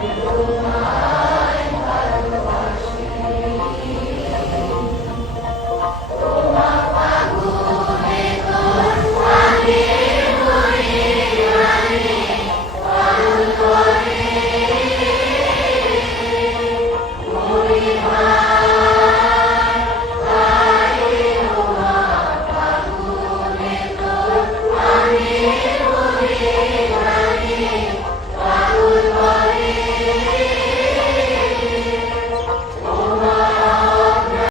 Oh,